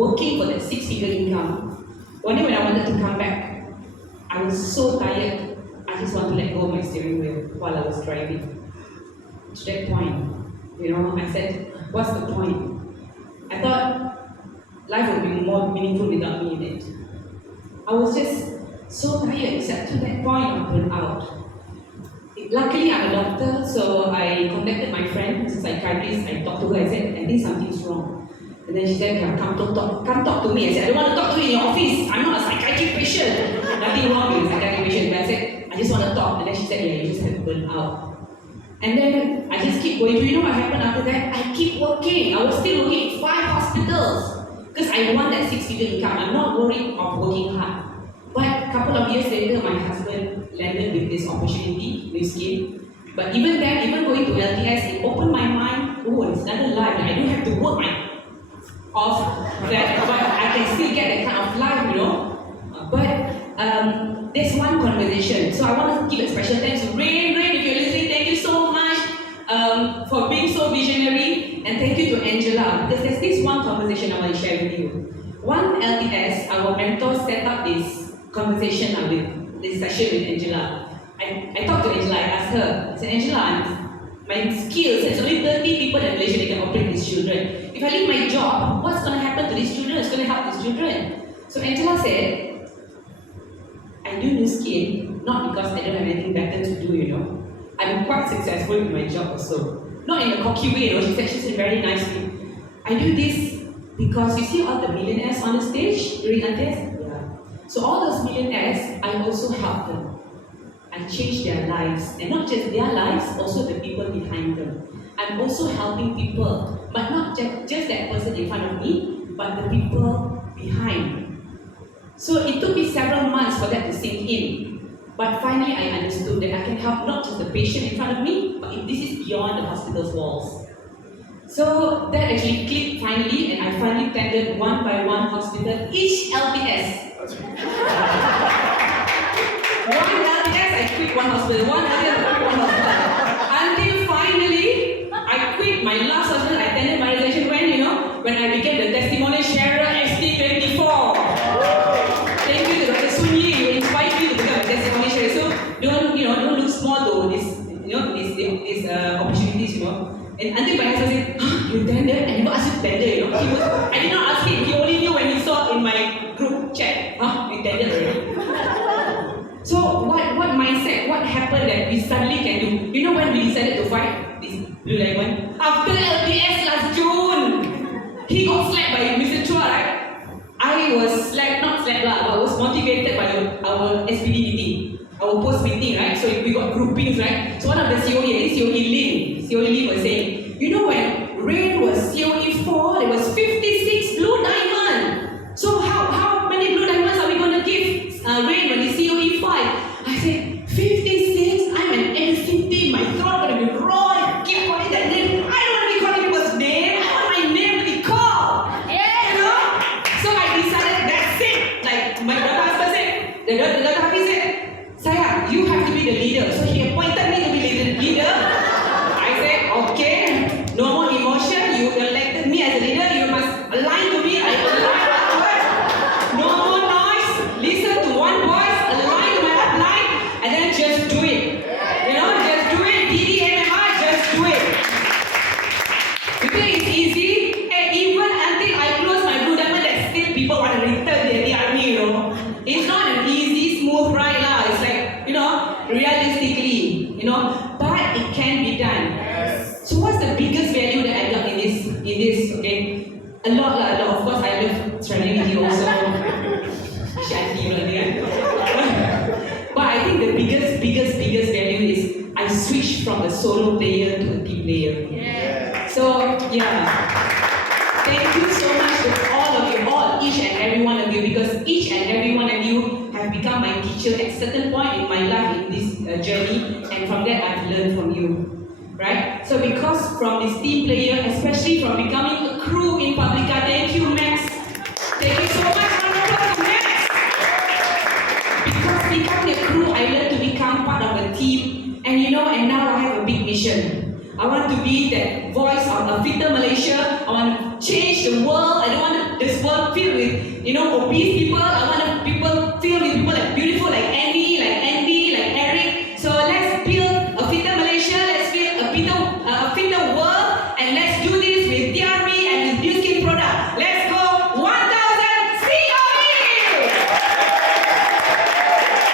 working for that six-figure income. One day when I wanted to come back, I was so tired, I just wanted to let go of my steering wheel while I was driving. To that point, I said, what's the point? I thought life would be more meaningful without me in it. I was just so tired, except to that point I burned out. Luckily, I'm a doctor, so I contacted my friend, who's a psychiatrist. I talked to her, I said, I think something's wrong. And then she said, yeah, come talk to me. I said, I don't want to talk to you in your office. I'm not a psychiatric patient. Nothing wrong with a psychiatric patient. But I said, I just want to talk. And then she said, yeah, you just have burned out. And then I just keep going. Do you know what happened after that? I keep working. I was still working in 5 hospitals. Because I want that six-figure income. I'm not worried of working hard. But a couple of years later, my husband landed with this opportunity, new scheme. But even then, even going to LTS, it opened my mind, oh, it's another life. I don't have to work off that, but I can still get that kind of life, But there's one conversation. So I want to give a special thanks to Rain, if you're listening, thank you so much for being so visionary. And thank you to Angela, because there's this one conversation I want to share with you. One LTS, our mentor set up this conversation with this session with Angela. I talked to Angela, I asked her, I said, Angela, my skills, there's only 30 people in Malaysia that can operate these children. If I leave my job, what's going to happen to these children? It's going to help these children. So Angela said, I do new scheme, not because I don't have anything better to do, I'm quite successful in my job also. Not in a cocky way, she said very nicely. I do this because you see all the millionaires on the stage during LTS? So all those millionaires, I also help them. I change their lives, and not just their lives, also the people behind them. I'm also helping people, but not just that person in front of me, but the people behind. So it took me several months for that to sink in. But finally I understood that I can help not just the patient in front of me, but if this is beyond the hospital's walls. So that actually clicked finally, and I finally tendered one by one hospital, each LTS. One LTS, I quit one hospital, one LTS, I quit one hospital. Until finally, I quit my last hospital, I attended my resignation when I became the testimonial sharer ST24. Thank you to Dr. Sunyi, you inspired me to become a testimonial sharer. So don't look small though, these opportunities, And until my husband said, you tendered? I never asked you to tender, I did not ask him, he only knew when he saw in my group chat, you tendered already. So what mindset, what happened that we suddenly can do? When we decided to fight this Blue Diamond? After LTS last June, he got slapped by Mr. Chua, right? I was slapped, not slapped, but I was motivated by our SPD meeting, our post meeting, right? So we got groupings, right? So one of the COE, COE Lin was saying, when Rain was COE 4, there was 56 Blue Diamond. So how many Blue Diamonds are we going to give Rain when he's COE 5? I said, 56? I'm an NCT, my throat going to be raw, keep calling that name. I don't want to be calling people's name, I want my name to be called. So I decided that's it. Like my husband said, the Hafiz said, Saya, you have to be the leader. So he appointed me to be the leader. I said, okay, no more emotion. You elected me as a leader. You must align to me. I align upward. No more noise. Listen to one voice. Align to my upline, and then just do it. Just do it. DDMMI, just do it. You think it's easy? And even until I close my Blue Diamond, that still people want to return the army. It's not an easy, smooth ride lah. It's like realistically, but it can be done. So what's the biggest value that I got in this? Okay, a lot. Of course, I love traveling with you also. But I think the biggest value is I switched from a solo player to a team player. So thank you so much to all of you, each and every one of you, because each and every one of you have become my teacher at a certain point in my life in this journey, and from that I've learned from you. Right? So because from this team player, especially from becoming a crew in Publica, thank you Max. Thank you so much, Max. Because becoming a crew, I learned to become part of a team, and now I have a big mission. I want to be that voice of a fitter Malaysia. I want to change the world. I don't want the this world filled with, obese people. I want people filled with people like beautiful like